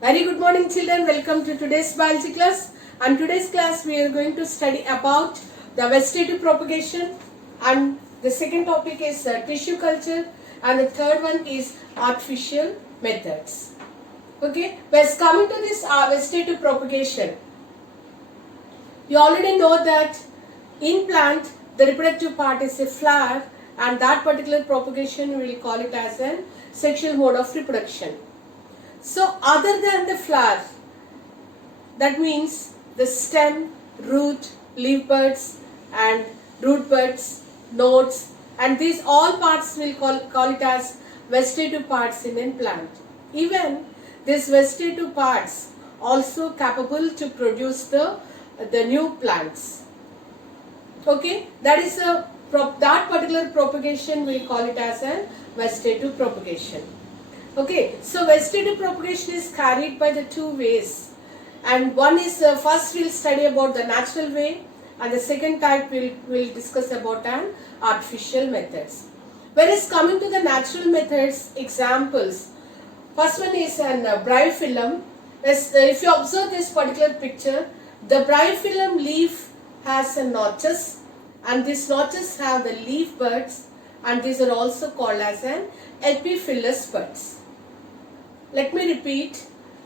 Very good morning children, welcome to today's biology class. And today's class we are going to study about the vegetative propagation, and the second topic is tissue culture, and the third one is artificial methods. Okay, let's come into this vegetative propagation. You already know that in plant the reproductive part is a flower, and that particular propagation we will call it as a sexual mode of reproduction. So other than the flower, that means the stem, root, leaf buds and root buds, nodes, and these all parts will call it as vegetative parts in a plant. Even these vegetative parts also capable to produce the new plants. Okay, that is that particular propagation we will call it as a vegetative propagation. Okay, so vegetative propagation is carried by the two ways, and one is first we'll study about the natural way, and the second type we'll discuss about an artificial methods. Whereas coming to the natural methods examples, first one is an bryophyllum. If you observe this particular picture, the bryophyllum leaf has a notches, and these notches have the leaf buds, and these are also called as an epiphyllous buds. Let me repeat,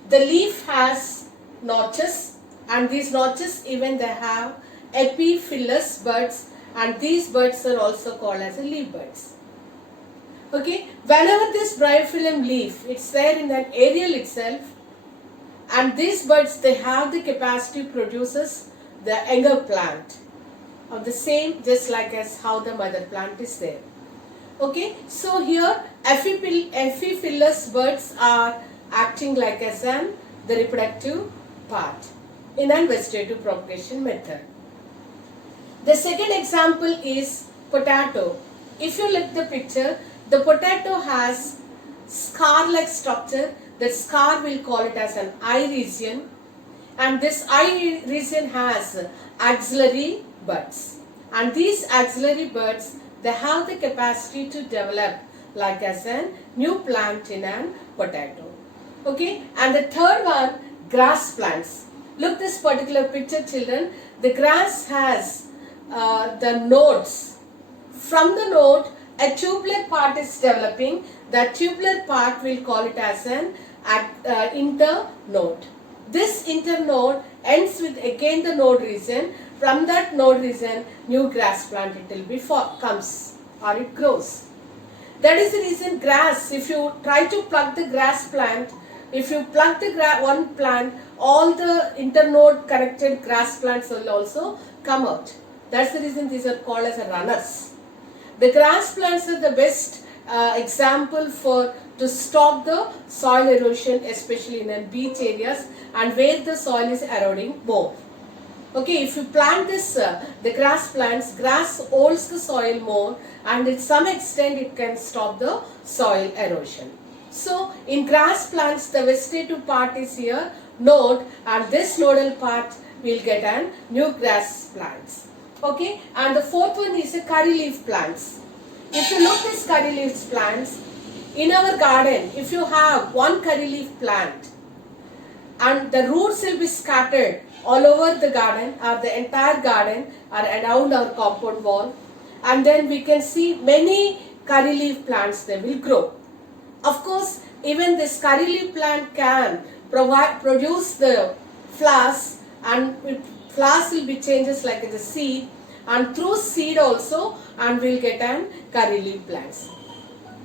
the leaf has notches, and these notches even they have epiphyllous buds, and these buds are also called as leaf buds. Okay, whenever this bryophyllum leaf, it's there in that aerial itself, and these buds they have the capacity to produces the younger plant of the same, just like as how the mother plant is there. Okay, so here epiphyllous buds are acting like as the reproductive part in a vegetative propagation method. The second example is potato. If you look at the picture, the potato has scar-like structure. That scar will call it as an eye region, and this eye region has axillary buds, and these axillary buds they have the capacity to develop like as a new plant in a potato. Okay, and the third one, grass plants. Look this particular picture children. The grass has the nodes. From the node a tubular part is developing. That tubular part will call it as an internode. This internode ends with again the node region. From that node region, new grass plant it will be comes or it grows. That is the reason grass, if you try to pluck the grass plant, if you pluck the one plant, all the internode connected grass plants will also come out. That's the reason these are called as runners. The grass plants are the best example to stop the soil erosion, especially in beach areas and where the soil is eroding more. Okay, if you plant this, the grass plants, grass holds the soil more, and to some extent it can stop the soil erosion. So, in grass plants, the vegetative part is here, node, and this nodal part will get a new grass plants. Okay, and the fourth one is a curry leaf plants. If you look at these curry leaf plants, in our garden, if you have one curry leaf plant, and the roots will be scattered all over the garden or the entire garden or around our compound wall, and then we can see many curry leaf plants they will grow. Of course, even this curry leaf plant can produce the flowers, and flowers will be changes like the seed, and through seed also and we'll get an curry leaf plants.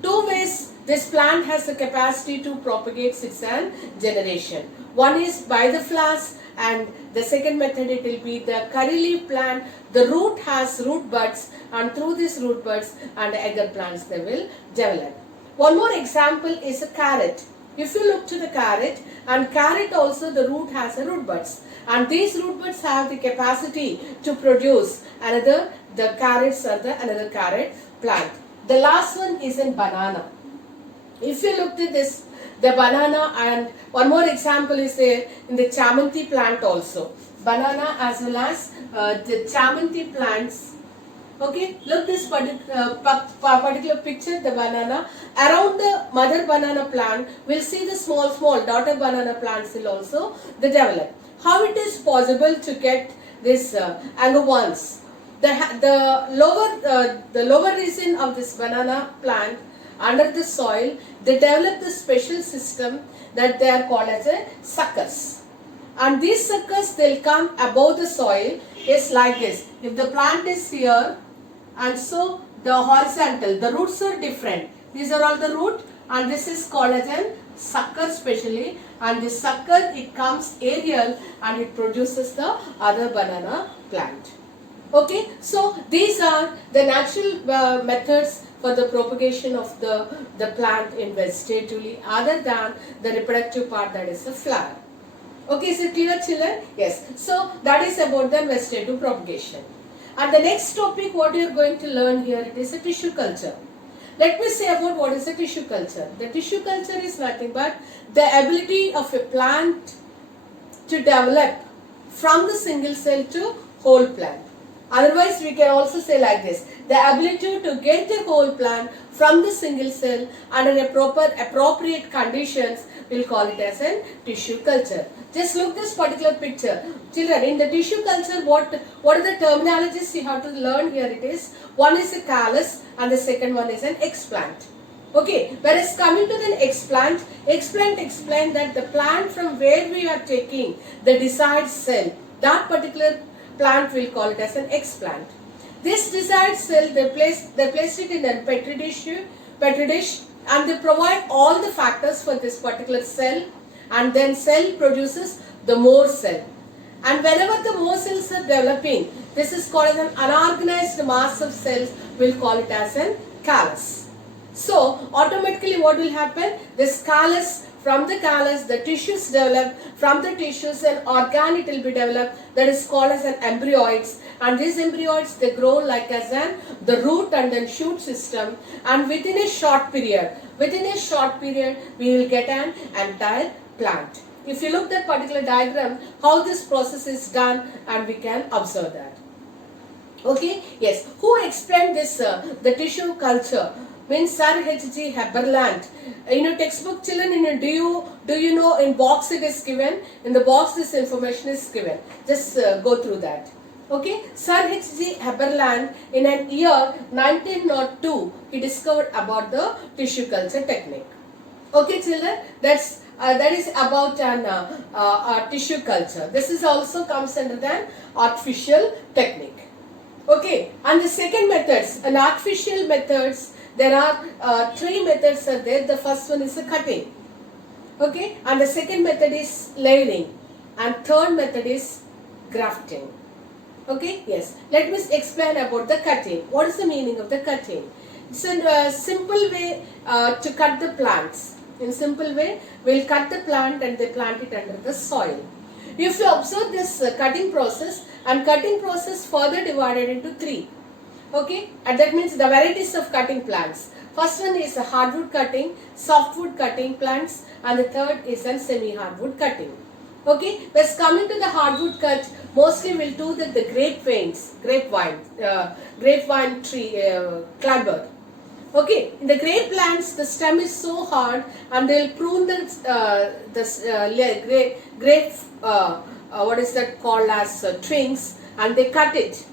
Two ways this plant has the capacity to propagate its generation. One is by the flowers, and the second method it will be the curry leaf plant. The root has root buds, and through these root buds and other plants they will develop. One more example is a carrot. If you look to the carrot, and carrot also the root has a root buds, and these root buds have the capacity to produce another carrot plant. The last one is in banana. If you look at this, the banana, and one more example is there in the chamanti plant also. Banana as well as the chamanti plants Okay, look this particular picture, the banana. Around the mother banana plant, we'll see the small daughter banana plants will also develop. How it is possible to get this angowans? The lower region of this banana plant under the soil, they develop the special system that they are called as a suckers. And these suckers, they'll come above the soil, is like this. If the plant is here, and so the horizontal, the roots are different. These are all the root, and this is called as a sucker specially, and this sucker, it comes aerial and it produces the other banana plant. Okay, so these are the natural methods for the propagation of the plant in vegetatively, other than the reproductive part, that is the flower. Okay, is it clear, children? Yes. So that is about the vegetative propagation. And the next topic what you are going to learn here, it is a tissue culture. Let me say about what is a tissue culture. The tissue culture is nothing but the ability of a plant to develop from the single cell to whole plant. Otherwise, we can also say like this: the ability to get the whole plant from the single cell under a proper appropriate conditions, we'll call it as a tissue culture. Just look this particular picture. Children, in the tissue culture, what are the terminologies you have to learn here? It is, one is a callus and the second one is an explant. Okay, whereas coming to the explant explain that the plant from where we are taking the desired cell, that particular plant will call it as an explant. This desired cell, they place it in a petri dish, and they provide all the factors for this particular cell, and then cell produces the more cell. And whenever the more cells are developing, this is called as an unorganized mass of cells, we'll call it as an callus. So automatically what will happen? This callus, from the callus the tissues develop, from the tissues an organ it will be developed, that is called as an embryoids, and these embryoids, they grow like as the root and then shoot system, and within a short period we will get an entire plant. If you look that particular diagram, how this process is done, and we can observe that. Okay, yes. Who explained this the tissue culture? Means Sir H.G. Haberland. In your textbook, children, do you know in box it is given? In the box this information is given. Just go through that. Okay, Sir H.G. Haberland, in an year 1902, he discovered about the tissue culture technique. Okay, children, that is about an tissue culture. This is also comes under the artificial technique. Okay, and the second methods, an artificial methods, there are three methods are there. The first one is the cutting. Okay, and the second method is layering, and third method is grafting. Okay, yes. Let me explain about the cutting. What is the meaning of the cutting? It's a simple way to cut the plants. In simple way, we'll cut the plant and they plant it under the soil. If you observe this cutting process, and cutting process further divided into three. Okay, and that means the varieties of cutting plants. First one is a hardwood cutting, softwood cutting plants, and the third is a semi-hardwood cutting. Okay, whereas coming to the hardwood cut, mostly we'll do the grapevine tree climber. Okay, in the grape plants, the stem is so hard, and they'll prune what is that called as twigs, and they cut it.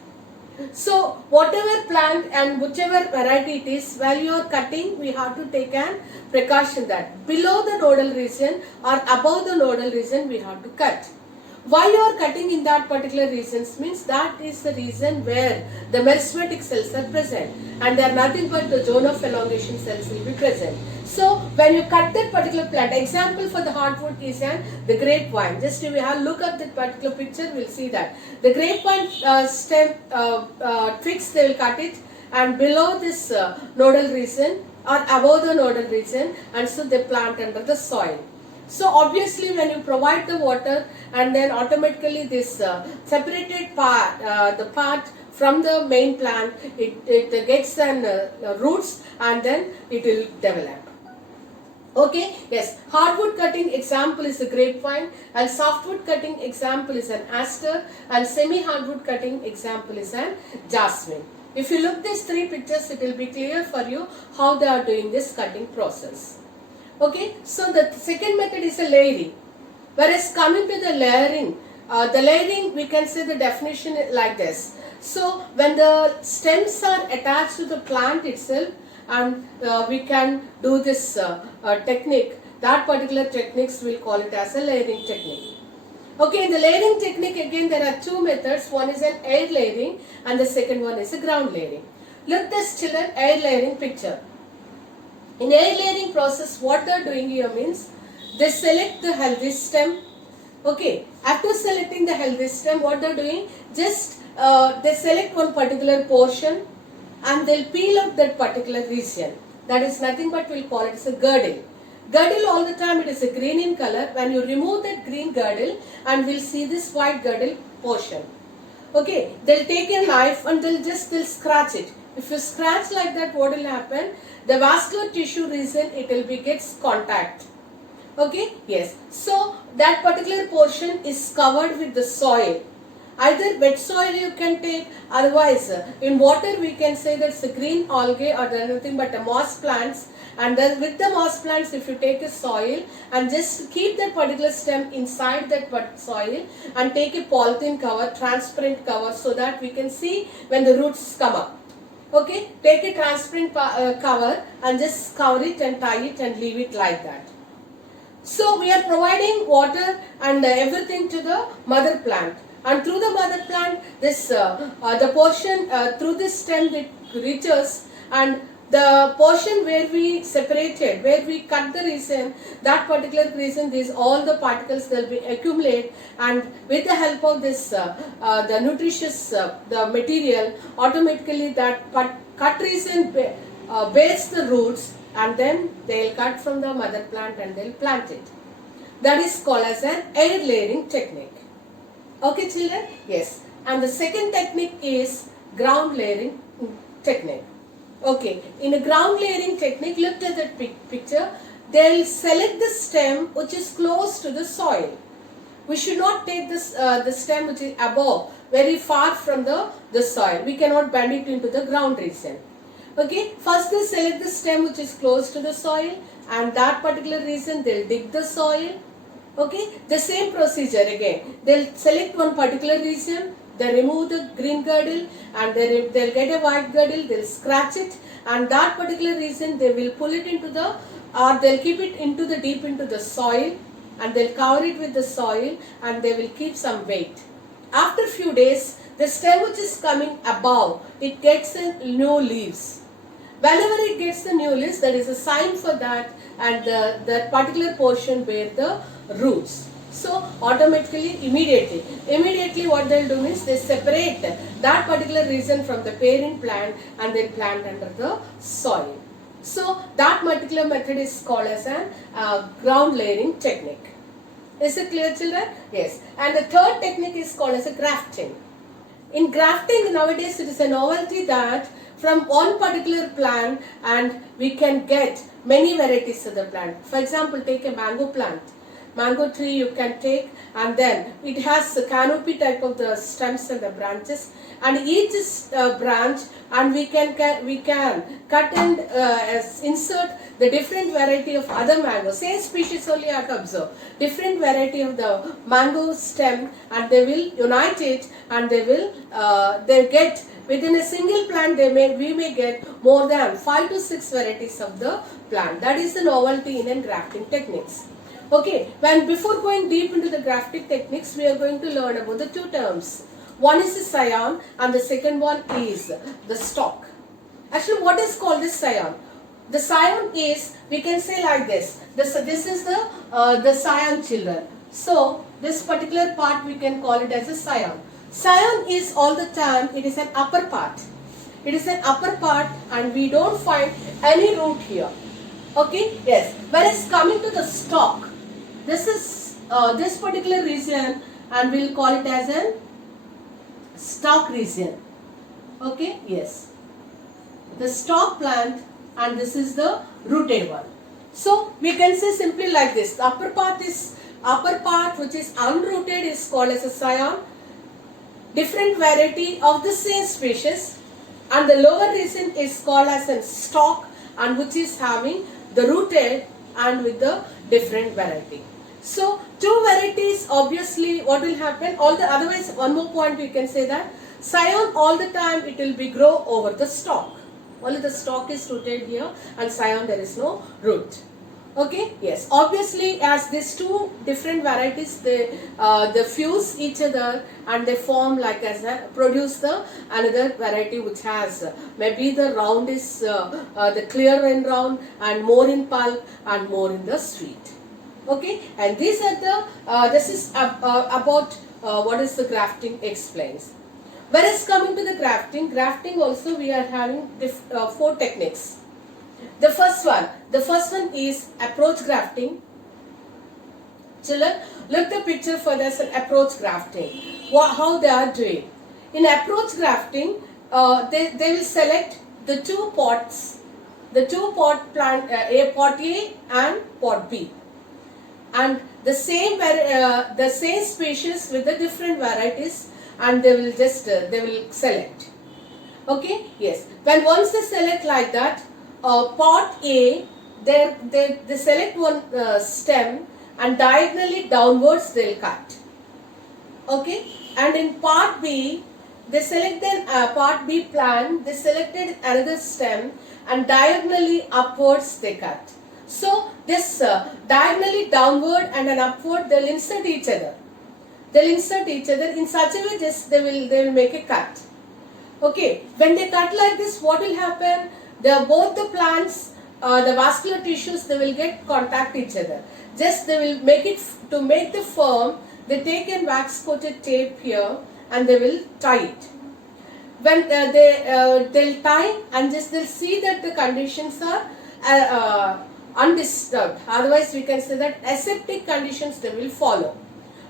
So whatever plant and whichever variety it is, while you are cutting, we have to take an precaution that below the nodal region or above the nodal region we have to cut. Why you are cutting in that particular regions means that is the region where the meristematic cells are present, and they are nothing but the zone of elongation cells will be present. So when you cut that particular plant, example for the hardwood is the grapevine. Just if we have look at that particular picture, we'll see that the grapevine stem twigs, they will cut it, and below this nodal region or above the nodal region, and so they plant under the soil. So obviously when you provide the water, and then automatically this separated part, the part from the main plant, it gets roots, and then it will develop. Okay, yes, hardwood cutting example is a grapevine, and softwood cutting example is an aster, and semi-hardwood cutting example is an jasmine. If you look these three pictures, it will be clear for you how they are doing this cutting process. Okay, so the second method is a layering. Whereas coming to the layering we can say the definition is like this. So when the stems are attached to the plant itself, and we can do this technique, that particular techniques we'll call it as a layering technique. Okay, in the layering technique again there are two methods. One is an air layering and the second one is a ground layering. Look this children, air layering picture. In air layering process, what they are doing here means they select the healthy stem. Okay, after selecting the healthy stem, what they are doing, just they select one particular portion and they'll peel out that particular region. That is nothing but we'll call it as a girdle. Girdle all the time it is a green in color. When you remove that green girdle, and we'll see this white girdle portion. Okay, they'll take a knife and they'll scratch it. If you scratch like that, what will happen? The vascular tissue region, it will be gets contact. Okay, yes. So that particular portion is covered with the soil. Either wet soil you can take, otherwise in water we can say that's a green algae or nothing but a moss plants. And then with the moss plants, if you take a soil and just keep that particular stem inside that soil and take a polythene cover, transparent cover, so that we can see when the roots come up. Okay, take a transparent cover and just cover it and tie it and leave it like that. So we are providing water and everything to the mother plant, and through the mother plant this the portion through this stem it reaches, and the portion where we separated, where we cut the region, that particular region, these all the particles will be accumulate, and with the help of this the nutritious the material, automatically that cut region bears the roots, and then they will cut from the mother plant and they will plant it. That is called as an air layering technique. Okay children? Yes. And the second technique is ground layering technique. Okay, in a ground layering technique, look at that picture. They'll select the stem which is close to the soil. We should not take this the stem which is above, very far from the soil. We cannot bend it into the ground region. Okay, first they select the stem which is close to the soil, and that particular region they'll dig the soil. Okay, the same procedure again. They'll select one particular region. They remove the green girdle and they'll get a white girdle, they'll scratch it, and that particular region they will pull it into the, or they'll keep it into the deep into the soil, and they'll cover it with the soil, and they will keep some weight. After few days, the stem which is coming above, it gets new leaves. Whenever it gets the new leaves, that is a sign for that, and that particular portion bear the roots. So automatically, immediately what they'll do is they separate that particular region from the parent plant and they plant under the soil. So that particular method is called as a ground layering technique. Is it clear children? Yes. And the third technique is called as a grafting. In grafting nowadays it is a novelty that from one particular plant and we can get many varieties of the plant. For example, take a mango plant. Mango tree you can take, and then it has a canopy type of the stems and the branches, and each branch, and we can cut and insert the different variety of other mango, same species only I have observed, different variety of the mango stem, and they will unite it, and they will they get within a single plant we may get more than 5 to 6 varieties of the plant. That is the novelty in grafting techniques. Okay, before going deep into the grafting techniques, we are going to learn about the two terms. One is the scion and the second one is the stalk. Actually, what is called the scion? The scion is, we can say like this. This is the scion children. So, this particular part we can call it as a scion. Scion is all the time, it is an upper part. It is an upper part and we don't find any root here. Okay, yes. Whereas coming to the stalk, this is this particular region, and we'll call it as a stalk region. Okay, yes. The stalk plant, and this is the rooted one. So we can say simply like this: the upper part which is unrooted is called as a scion. Different variety of the same species, and the lower region is called as a stalk, and which is having the rooted and with the different variety. So two varieties, obviously what will happen, all the otherwise one more point we can say that scion all the time it will be grow over the stalk. Only the stalk is rooted here, and scion there is no root. Okay, yes, obviously as these two different varieties they fuse each other and they form like as a produce the another variety which has maybe the round is the clear in round and more in pulp and more in the sweet. Okay, and these are the this is about what is the grafting explains. Whereas coming to the grafting also we are having 4 techniques. The first one is approach grafting. Children, look the picture for this approach grafting. How they are doing. In approach grafting, they will select the two pots, the two pot plant, pot A and pot B, and the same species with the different varieties, and they will just they will select. Okay, yes. When once they select like that. Pot A, they select one stem and diagonally downwards they will cut. Okay, and in part B, they select then part B plant, they selected another stem and diagonally upwards they cut. So this diagonally downward and an upward they will insert each other. They will insert each other in such a way just they will make a cut. Okay, when they cut like this, what will happen? Both the plants, the vascular tissues, they will get contact each other. Just they will make it, to make the firm, they take a wax coated tape here and they will tie it. When they'll tie and just they'll see that the conditions are undisturbed. Otherwise we can say that aseptic conditions they will follow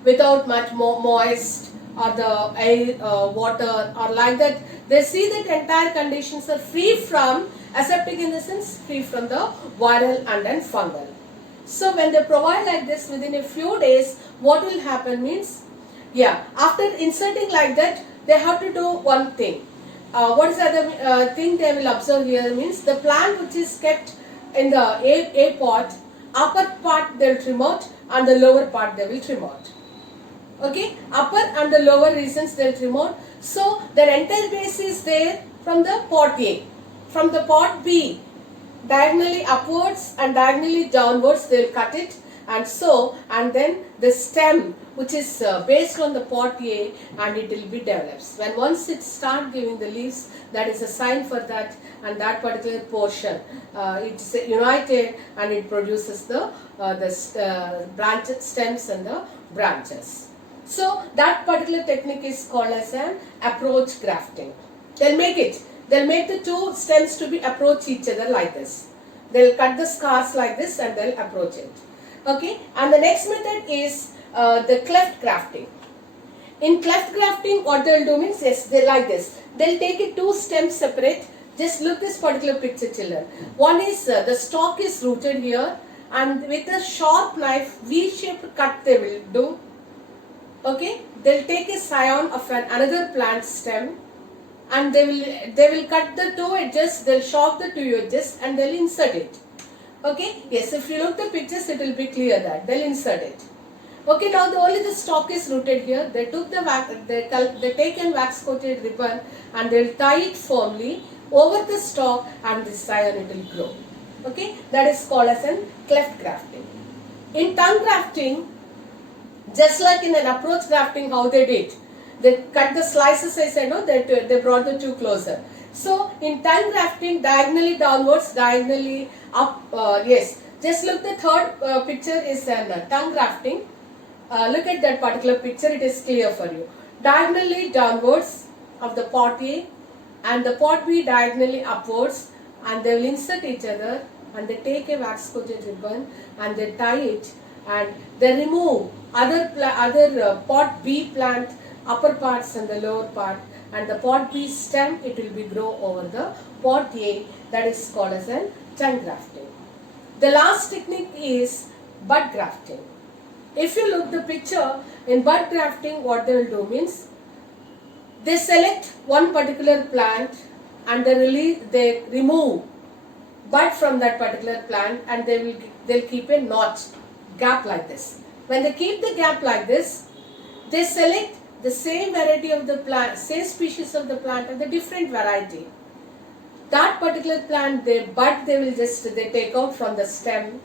without much more moist or the air, water or like that. They see that entire conditions are free from aseptic, in the sense free from the viral and then fungal. So when they provide like this, within a few days what will happen means, yeah, after inserting like that they have to do one thing. What is the other thing they will observe here means, the plant which is kept in the A pot, upper part they will trim out and the lower part they will trim out. Okay, upper and the lower regions they will trim out. So the entire base is there from the pot A. From the pot B, diagonally upwards and diagonally downwards they will cut it, and so, and then the stem which is based on the pot A, and it will be developed. When once it start giving the leaves, that is a sign for that, and that particular portion it's united and it produces the branched stems and the branches. So that particular technique is called as an approach grafting. They'll make the two stems to be approach each other like this. They'll cut the scars like this and they'll approach it. Okay, and the next method is the cleft grafting. In cleft grafting, what they'll do means, yes, they like this. They'll take it two stems separate. Just look this particular picture, children. One is the stalk is rooted here, and with a sharp knife, V-shaped cut they will do. Okay, they'll take a scion of another plant stem, and they will cut the two edges, they'll chop the two edges and they'll insert it. Okay, yes, if you look the pictures it will be clear that they'll insert it. Okay, now only the stalk is rooted here. They took the they take a wax coated ribbon and they'll tie it firmly over the stalk, and this scion it will grow. Okay, that is called as an cleft grafting. In tongue grafting, just like in an approach grafting, how they did, they cut the slices, I said, no, they brought the two closer. So in tongue grafting, diagonally downwards, diagonally up, yes. Just look, the third picture is an tongue grafting. Look at that particular picture, it is clear for you. Diagonally downwards of the pot A and the pot B diagonally upwards, and they will insert each other, and they take a wax coated ribbon and they tie it, and they remove other pot B plant upper parts and the lower part, and the pot B stem it will be grow over the pot A, that is called as an tongue grafting. The last technique is bud grafting. If you look the picture, in bud grafting what they will do means, they select one particular plant and they remove bud from that particular plant, and they'll keep a notch gap like this. When they keep the gap like this, they select the same variety of the plant, same species of the plant, and the different variety. That particular plant, they take out from the stem,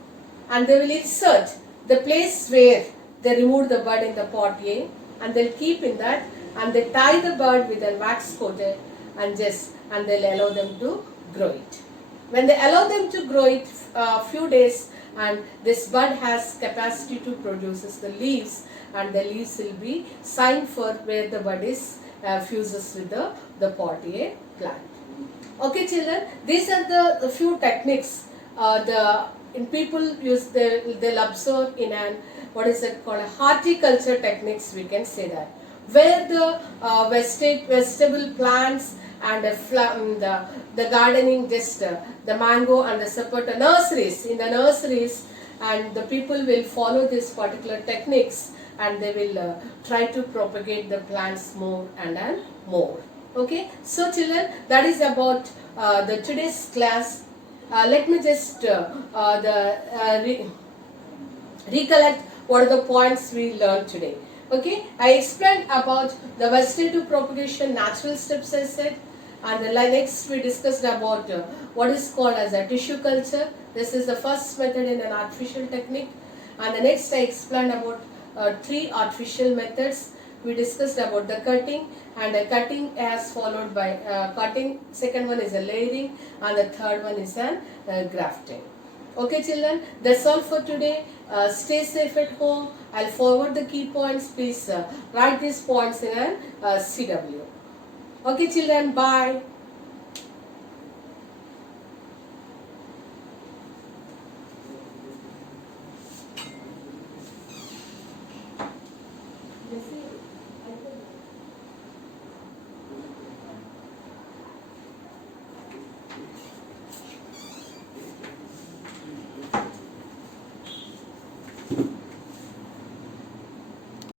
and they will insert the place where they remove the bud in the pot A, and they'll keep in that, and they tie the bud with a wax coated, and they'll allow them to grow it. When they allow them to grow it a few days, and this bud has capacity to produce the leaves, and the leaves will be signed for where the bud is fuses with the pot A plant. Okay children, these are the few techniques people use, they'll observe in an what is it called, a horticulture techniques, we can say that, where the vegetable plants and the gardening, the mango and the sapota nurseries, in the nurseries, and the people will follow this particular techniques, and they will try to propagate the plants more and more. Okay, so children, that is about the today's class. Let me just recollect what are the points we learned today. Okay, I explained about the vegetative propagation natural steps, I said, and next we discussed about what is called as a tissue culture. This is the first method in an artificial technique, and the next I explained about 3 artificial methods. We discussed about the cutting, and the cutting as followed by cutting. Second one is a layering, and the third one is an grafting. Okay children, that's all for today. Stay safe at home. I'll forward the key points. Please write these points in an CW. Okay children, bye.